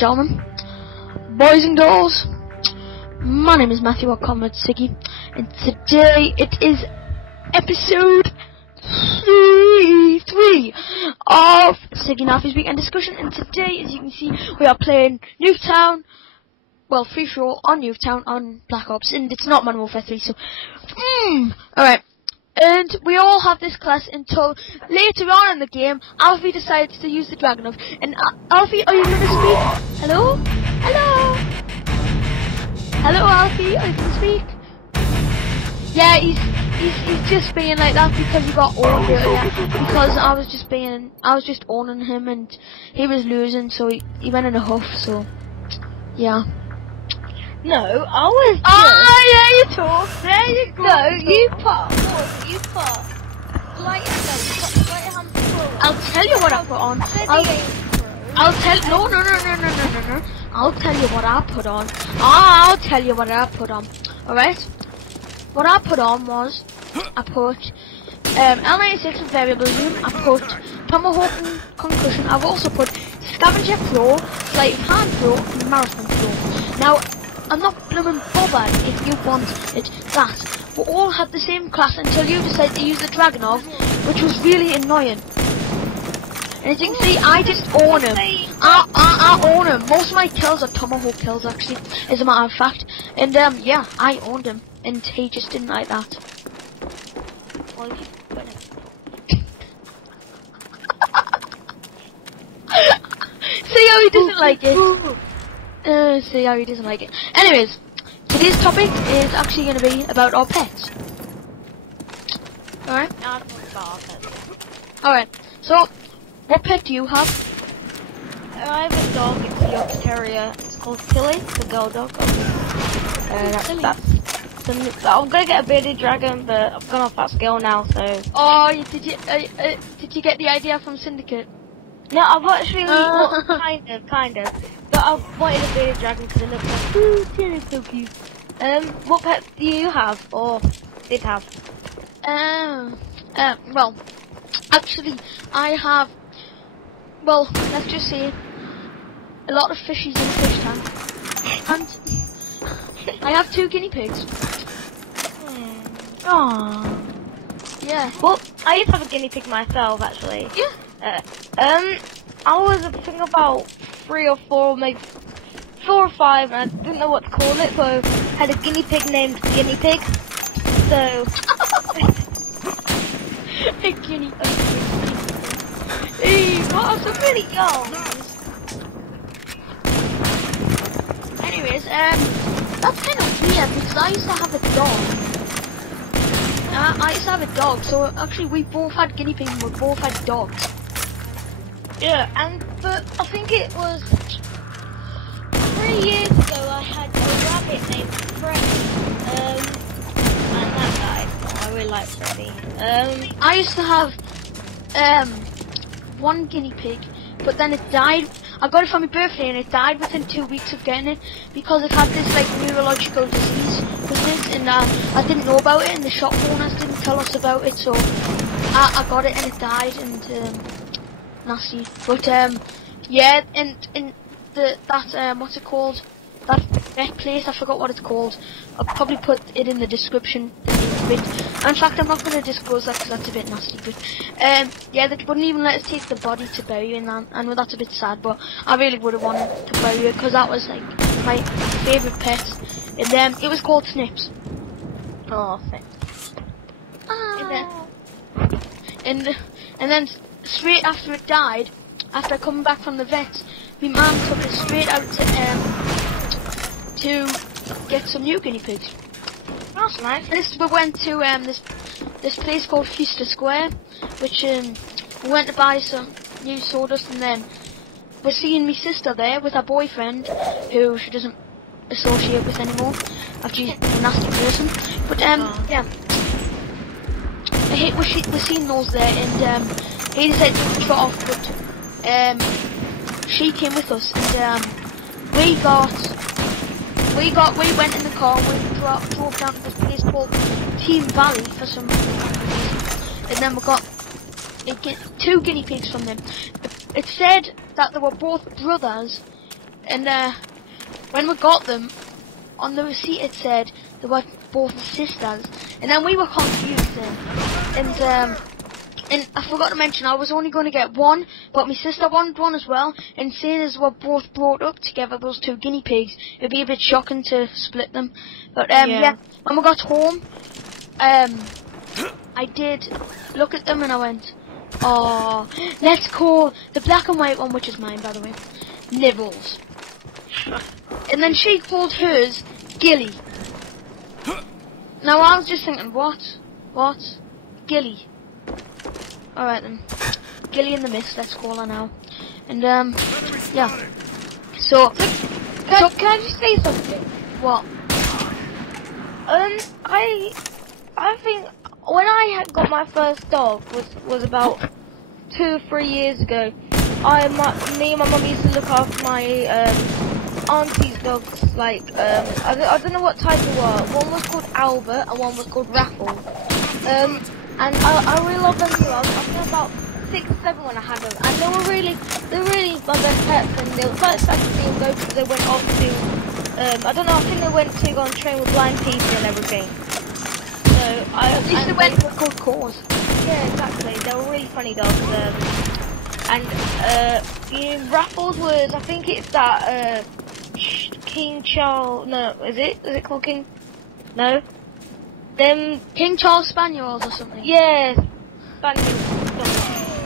gentlemen, boys and girls, my name is Matthew, or ComradeSiggy, and today it is episode 3 of Siggy and Alfie's Weekend Discussion, and today, as you can see, we are playing Nuketown, well, free-for-all on Nuketown on Black Ops, and it's not Modern Warfare 3, so, alright. And we all have this class until later on in the game, Alfie decides to use the Dragonov. And Alfie, are you going to speak? Hello? Hello? Hello, Alfie, are you going to speak? Yeah, he's just being like that because he got owned earlier. Because I was just owning him and he was losing, so he went in a huff, so, yeah. No, I was just... there you talk, there you go. No, you put... Light hand forward. I'll tell you what I put on. I'll tell... No. I'll tell you what I put on. I'll tell you what I put on. Alright? What I put on was... I put... L96 with variable zoom. I put Tomahawk and concussion. I've also put Scavenger Pro, Sleight of Hand Pro, and Marathon Pro. Now... I'm not blooming bothered if you wanted that. We all had the same class until you decided to use the Dragonov, which was really annoying. And as you can see, I just own him. I own him. Most of my kills are Tomahawk kills, actually, as a matter of fact. And yeah, I owned him, and he just didn't like that. See how he doesn't like it. See how he doesn't like it. Anyways, today's topic is actually going to be about our pets. Alright? Alright, so, what pet do you have? I have a dog, it's a Yorkshire Terrier. It's called Tilly, the girl dog. I'm going to get a bearded dragon, but I've gone off that skill now, so... Oh, did you get the idea from Syndicate? No, I've actually, well, kind of. But I wanted a bearded dragon because it looks like, ooh, Tilly's so cute. What pet do you have, or did have? Well, actually, I have, well, let's just say, a lot of fishies in the fish tank, and I have 2 guinea pigs. Aww. Yeah. Well, I used to have a guinea pig myself, actually. Yeah. I was thinking about 3 or 4, maybe 4 or 5, and I didn't know what to call it, so I had a guinea pig named Guinea Pig. So a guinea pig. Hey, what? I'm really young. Anyways, that's kind of weird because I used to have a dog. I used to have a dog, so actually we both had guinea pigs and we both had dogs. Yeah, but I think it was 3 years ago I had a rabbit named Freddy, and that died. Oh, I really like Freddy. I used to have 1 guinea pig, but then it died. I got it for my birthday and it died within 2 weeks of getting it because it had this like neurological disease with it, and I didn't know about it, and the shop owners didn't tell us about it, so I got it and it died, and nasty. But yeah, and that what's it called? That vet place, I forgot what it's called. I'll probably put it in the description a bit. In fact, I'm not going to disclose that because that's a bit nasty. But yeah, they wouldn't even let us take the body to bury it, and I know that's a bit sad, but I really would have wanted to bury it because that was like my favourite pet. And it was called Snips. Oh, thanks. And then straight after it died, after coming back from the vet, my mum took it straight out to get some new guinea pigs. That's nice. We went to this place called Fuster Square, which we went to buy some new sawdust, and then we're seeing my sister there with her boyfriend, who she doesn't associate with anymore, after she's a nasty person. But yeah, we're seeing those there, and he decided to shut off, but she came with us, and we went in the car and we drove down to this place called Team Valley for some reason, and then we got 2 guinea pigs from them. It said that they were both brothers, And when we got them, on the receipt it said they were both sisters, and then we were confused and I forgot to mention I was only going to get one, but my sister wanted one as well, and seeing as we're both brought up together, those two guinea pigs, it'd be a bit shocking to split them. But yeah, when we got home, I did look at them and I went, oh, let's call the black and white one, which is mine by the way, Nibbles. And then she called hers Gilly. Now I was just thinking, what? Gilly. Alright then. Gilly in the mist, let's call her now. And yeah. So can I just say something? What? I think when I had got my first dog was about 2 or 3 years ago. Me and my mum used to look after my auntie's dogs. Like I don't know what type they were. One was called Albert and one was called Raffle. And I really love them too. I was about 6 or 7 when I had them, and they were really my best pets. And they were quite sad to see them go because they went off to I don't know. I think they went to go and train with blind people and everything. So at least they went for a good cause. Yeah, exactly. They were really funny dogs. And you know, Raffles was, I think it's that King Charles. No, is it called King? No. Them King Charles Spaniels or something. Yes, Spaniels.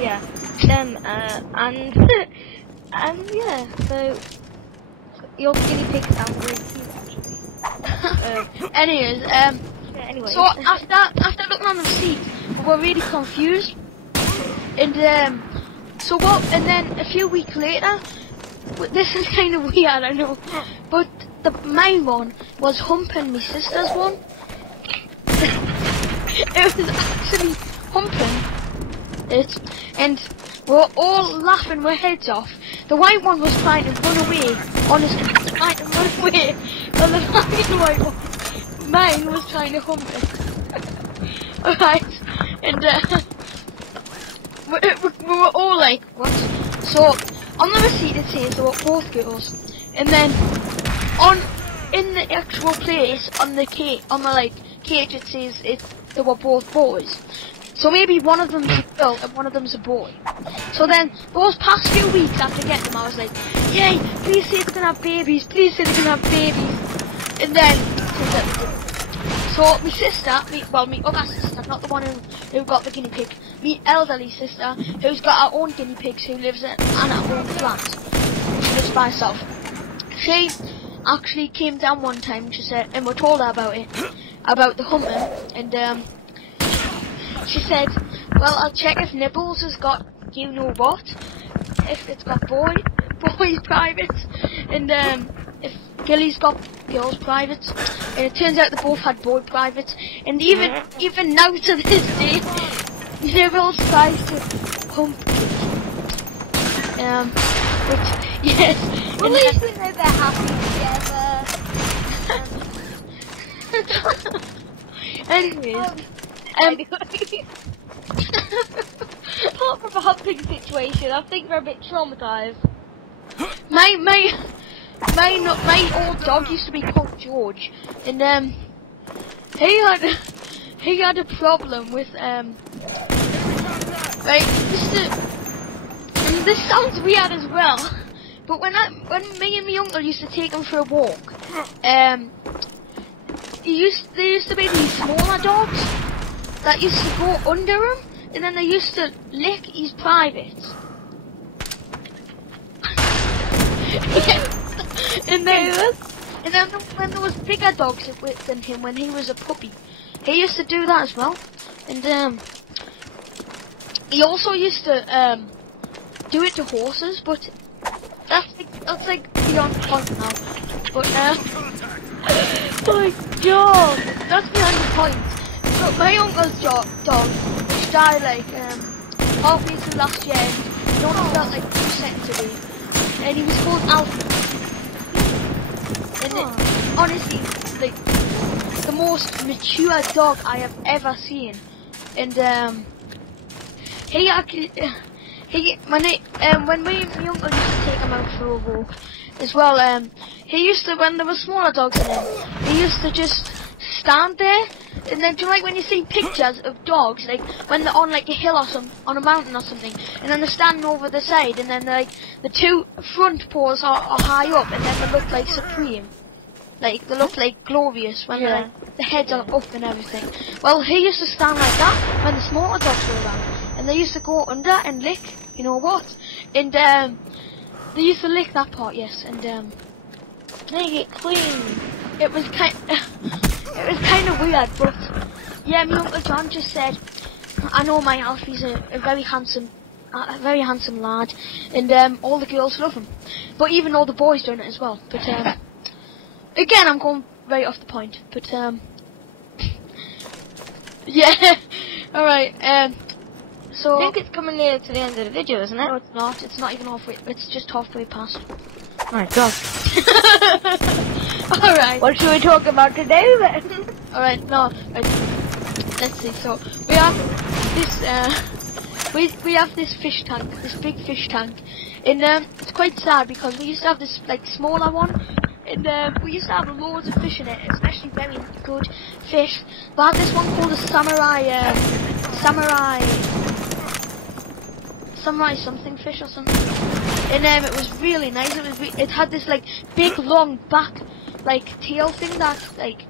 Yeah, them and yeah. So your guinea pig sounds really cute actually. Anyways, anyway. So after looking on the receipt, we were really confused, and so what? And then a few weeks later, this is kind of weird, I know, but my one was humping my sister's one. It was actually humping it, and we were all laughing our heads off. The white one was trying to run away, honestly, trying to run away, and the fucking white one, mine was trying to hump it. Alright, and we were all like, what? So, on the receipt it says they were both girls, and then in the actual place, on the cage it says they were both boys. So maybe one of them's a girl and one of them's a boy. So then, those past few weeks after getting them, I was like, yay, please say they can have babies, please say they can have babies. And then, turns out they didn't. So my sister, my other sister, not the one who got the guinea pig, my elderly sister, who's got her own guinea pigs, who lives in her own flat. She lives by herself. She actually came down one time and she said, and we told her about it, about the humping, and she said, well, I'll check if Nibbles has got you know what, if it's got boys privates, and if Gilly's got girls privates, and it turns out they both had boy privates, and even now to this day, Nibbles tries to hump Gilly. Which, yes. Well, at least we know they're happy together. Anyways, apart from the humping situation, I think they're a bit traumatized. My old dog used to be called George, and he had a problem with right, and this sounds weird as well, but when me and my uncle used to take him for a walk, there used to be these smaller dogs that used to go under him, and then they used to lick his privates. And then when there was bigger dogs than him, when he was a puppy, he used to do that as well. And he also used to do it to horses, but that's like beyond the point now. But my God, that's behind the point. So my uncle's dog, which died like halfway through last year, and only felt like 2 seconds away, and he was called Alfie. And honestly, like the most mature dog I have ever seen. And he actually, when my uncle used to take him out for a walk, as well. He used to, when there were smaller dogs in him, he used to just stand there, and then do you know, like when you see pictures of dogs, like when they're on like a hill or on a mountain or something, and then they're standing over the side, and then like the two front paws are high up, and then they look like supreme, like they look like glorious when they're, like, the heads are up and everything. Well, he used to stand like that when the smaller dogs were around, and they used to go under and lick, you know what, and they used to lick that part, yes, and make it clean. It was kind of weird, but yeah, my Uncle John just said, I know my Alfie's a very handsome lad, and all the girls love him, but even all the boys doing it as well. But again, I'm going right off the point, but yeah, all right. So I think it's coming near to the end of the video, isn't it? No, it's not. It's not even halfway. It's just halfway past. Alright, go. Alright. What should we talk about today then? Alright, no. Right. Let's see. So we have this we have this fish tank, this big fish tank, and it's quite sad because we used to have this like smaller one, and we used to have loads of fish in it, especially very good fish. We had this one called a samurai something fish or something, and it was really nice. It had this like big long back like tail thing that like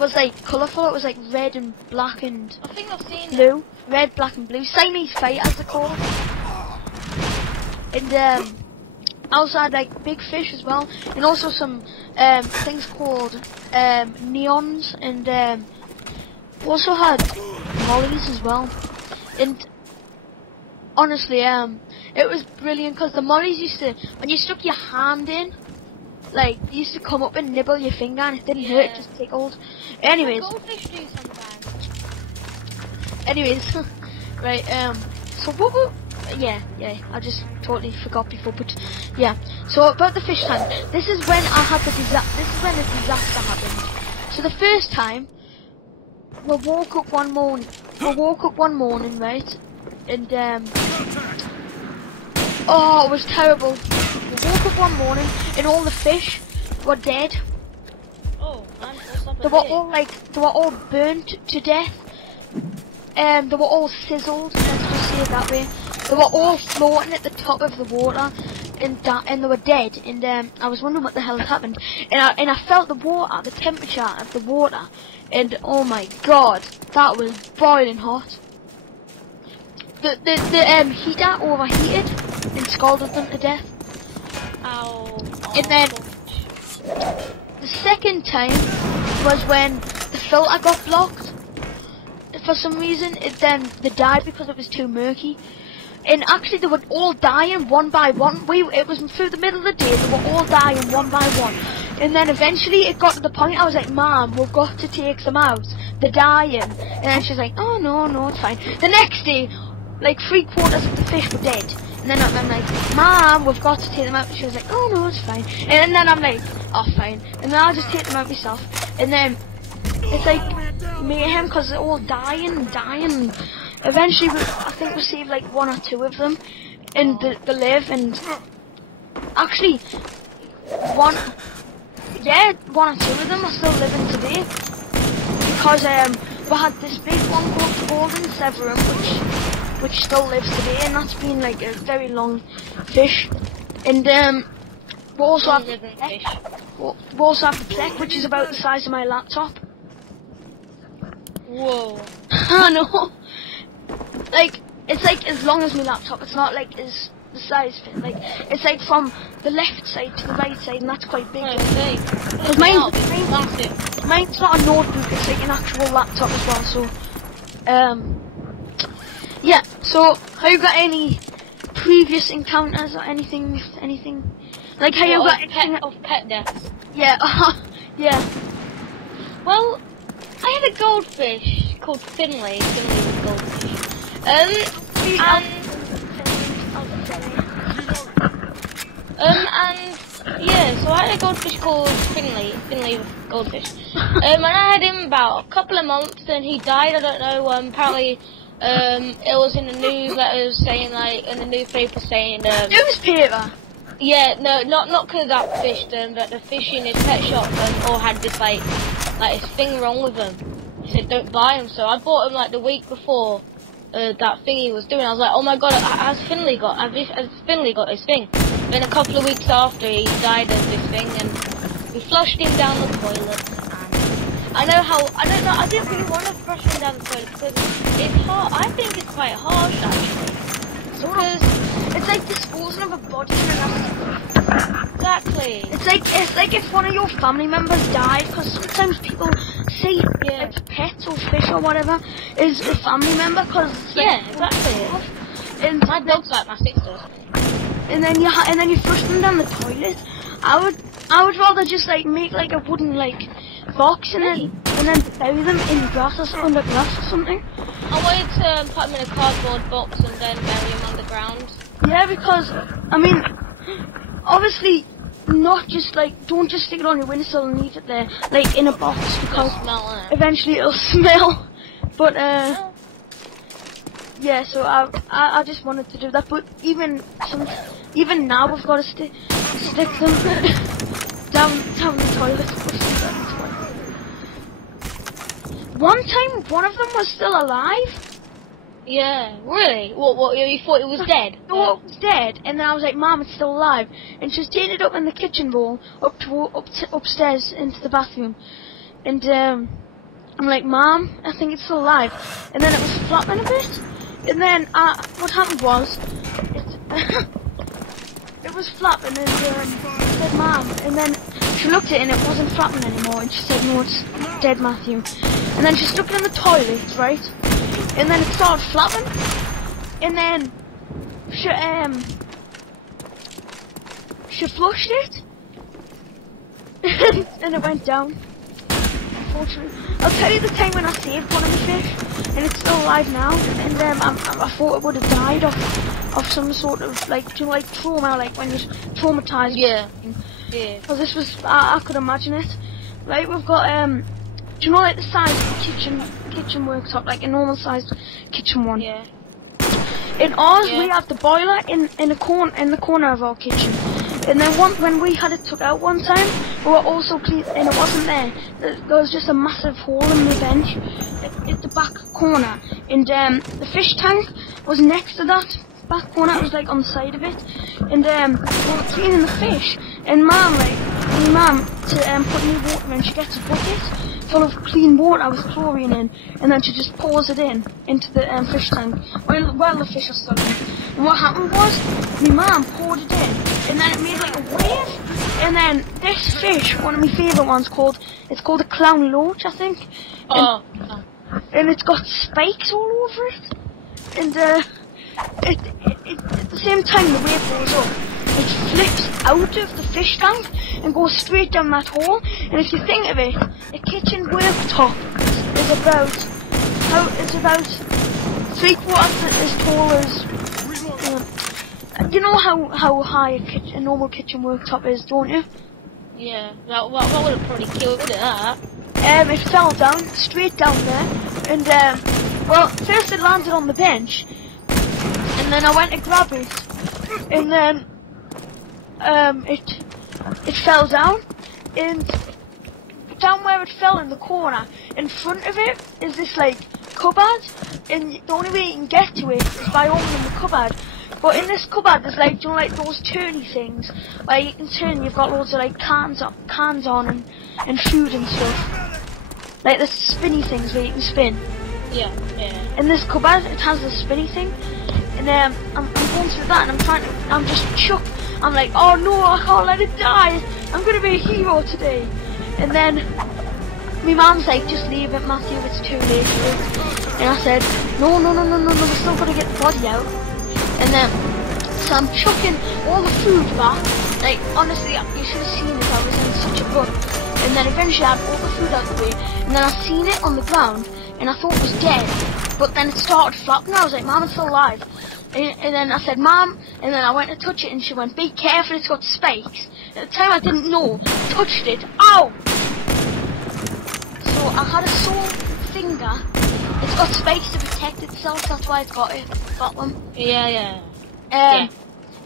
was like colourful. It was like red and black and I think I've seen blue. Red, black and blue. Siamese fight as they're called. And also had like big fish as well, and also some things called neons, and also had mollies as well. And honestly, it was brilliant because the mollies used to, when you stuck your hand in, like, they used to come up and nibble your finger, and it didn't hurt, it just tickled. Anyways. Goldfish do sometimes. Anyways, right, so what yeah, I just totally forgot before, but yeah. So about the fish tank, this is when I had the disaster happened. So the first time, we woke up one morning, right? And oh, it was terrible. We woke up one morning and all the fish were dead. Oh, man, what's up? They were all burnt to death. They were all sizzled, let's just say it that way. They were all floating at the top of the water, and they were dead. And I was wondering what the hell had happened. And I felt the water, the temperature of the water, and oh my god, that was boiling hot. The heater overheated and scalded them to death. Ow. And then the second time was when the filter got blocked. For some reason, they died because it was too murky. And actually, they were all dying one by one. It was through the middle of the day. They were all dying one by one. And then eventually, it got to the point. I was like, "Mom, we've got to take them out. They're dying." And then she's like, "Oh no, it's fine." The next day, like 3/4 of the fish were dead. And then I'm like, "Mom, we've got to take them out." She was like, "Oh no, it's fine." And then I'm like, "Oh, fine." And then I'll just take them out myself. And then it's like mayhem because they're all dying. Eventually, I think we saved like 1 or 2 of them, and they live. And actually, 1 or 2 of them are still living today because we had this big one called golden severum, which still lives today, and that's been like a very long fish. And we also have the plek, which is about the size of my laptop. Whoa. I know. Like, it's like as long as my laptop. It's not like the size fit. Like, it's like from the left side to the right side, and that's quite big. Because mine's not a notebook. It's like an actual laptop as well. So, yeah. So, have you got any previous encounters or anything? Like, have you got pet deaths? Yeah. Yeah. Well, I had a goldfish called Finley. Finley was a goldfish. And yeah, so I had a goldfish called Finley was a goldfish. And I had him about a couple of months, and he died. I don't know. Apparently, it was in the newsletters saying, like, in the newspaper saying. Newspaper. Yeah, no, not because that fish done, but the fish in his pet shop all had this like this thing wrong with them. He said don't buy them, so I bought him like the week before that thing he was doing. I was like, oh my god, has Finley got this thing? Then a couple of weeks after, he died of this thing, and we flushed him down the toilet. And I didn't really want to flush him down the toilet because it's hard. I think it's quite harsh actually. Because it's like disposing of a body in an accident. Exactly. It's like if one of your family members died, because sometimes people say it's pets or fish or whatever is a family member, because exactly. And my dog's like my sister. And then you flush them down the toilet. I would rather just like make like a wooden like box and then bury them in grass or under grass or something. I wanted to put them in a cardboard box and then bury them underground. Yeah, because I mean, obviously, not just like don't just stick it on your windowsill and leave it there like in a box because eventually it'll smell. But yeah, so I just wanted to do that. But even now we've got to stick them down the toilet. One time, one of them was still alive. Yeah, really? What? You thought it was dead? No, it was dead. And then I was like, Mom, it's still alive. And she just ended up in the kitchen bowl, upstairs into the bathroom. And I'm like, Mom, I think it's still alive. And then it was flapping a bit. And then what happened was, it was flapping, and I said, Mom. And then she looked at it, and it wasn't flapping anymore. And she said, no, it's dead, Matthew. And then she stuck it in the toilet, right? And then it started flapping. And then she flushed it, and it went down. Unfortunately, I'll tell you the time when I saved one of the fish, and it's still alive now. And I thought it would have died of some sort of like trauma, like when you're traumatized. Yeah. Because this was, I could imagine it. Right, we've got do you know like the size of the kitchen worktop, like a normal sized kitchen one? Yeah. In ours, we have the boiler in the corner of our kitchen. And then when we had it took out one time, we were also clean, and it wasn't there. There was just a massive hole in the bench at the back corner. And the fish tank was next to that back corner. It was like on the side of it. And we were cleaning the fish. And Mum to put new water in, she gets a bucket full of clean water with chlorine in, and then she just pours it into the fish tank while the fish are still in. And what happened was, my mum poured it in, and then it made like a wave, and then this fish, one of my favourite ones, it's called a clown loach, I think. And it's got spikes all over it, and at the same time the wave goes up, it flips out of the fish tank and goes straight down that hole. And if you think of it, a kitchen worktop is about 3/4 as tall as you know how high a normal kitchen worktop is, don't you? Yeah, that would have probably killed it. That. It fell down straight down there, and well, first it landed on the bench, and then I went to grab it, and then it fell down, and down where it fell in the corner, in front of it is this like cupboard, and the only way you can get to it is by opening the cupboard. But in this cupboard there's like, you know, like those turny things where you can turn, you've got loads of like cans on and food and stuff. Like the spinny things where you can spin. Yeah. In this cupboard it has the spinny thing, and I'm going through that, and I'm like, oh no, I can't let it die. I'm gonna be a hero today. And then my mum's like, just leave it, Matthew, it's too late for it. And I said, no, we're still gonna get the body out. And then so I'm chucking all the food back. Like honestly, you should have seen it, I was in such a rush. And then eventually I had all the food out of the way, and then I seen it on the ground, and I thought it was dead. But then it started flapping. I was like, Mum, it's still alive. And then I said, Mum, and then I went to touch it, and she went, be careful, it's got spikes. At the time I didn't know, touched it, ow! So I had a sore finger. It's got spikes to protect itself, that's why it's got them. Yeah.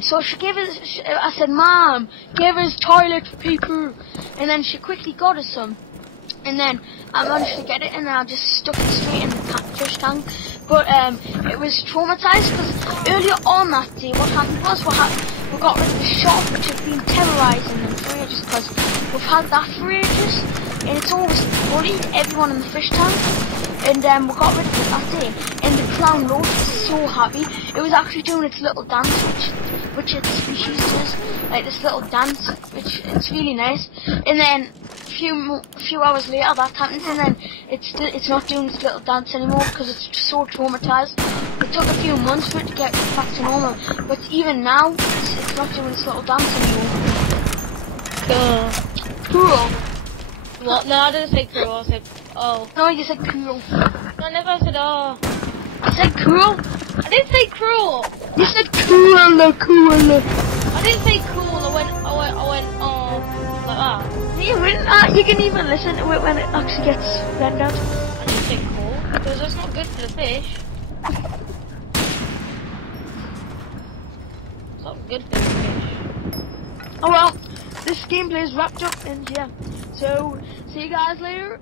So she gave us, I said, Mom, give us toilet paper. And then she quickly got us some. And then I managed to get it, and then I just stuck it straight in the fish tank. But it was traumatized because earlier on that day, what happened was we got rid of the shark, which had been terrorizing them for ages, because we've had that for ages, and it's always bullied everyone in the fish tank. And we got rid of it that day, and the clown roach was so happy. It was actually doing its little dance, which its species does, like this little dance, which it's really nice. And then a few hours later that happens, and then it's not doing its little dance anymore because it's so traumatized. It took a few months for it to get back to normal, but even now it's not doing its little dance anymore. Cool. What? No, I didn't say cruel. I said oh. No, you said cool. No, I never said oh. You said cool. I didn't say cruel. You said cool. I didn't say cool. I went oh like that. You can even listen to it when it actually gets rendered. I didn't say cool because that's not good for the fish. It's not good for the fish. Oh well, this gameplay is wrapped up, and yeah. So see you guys later.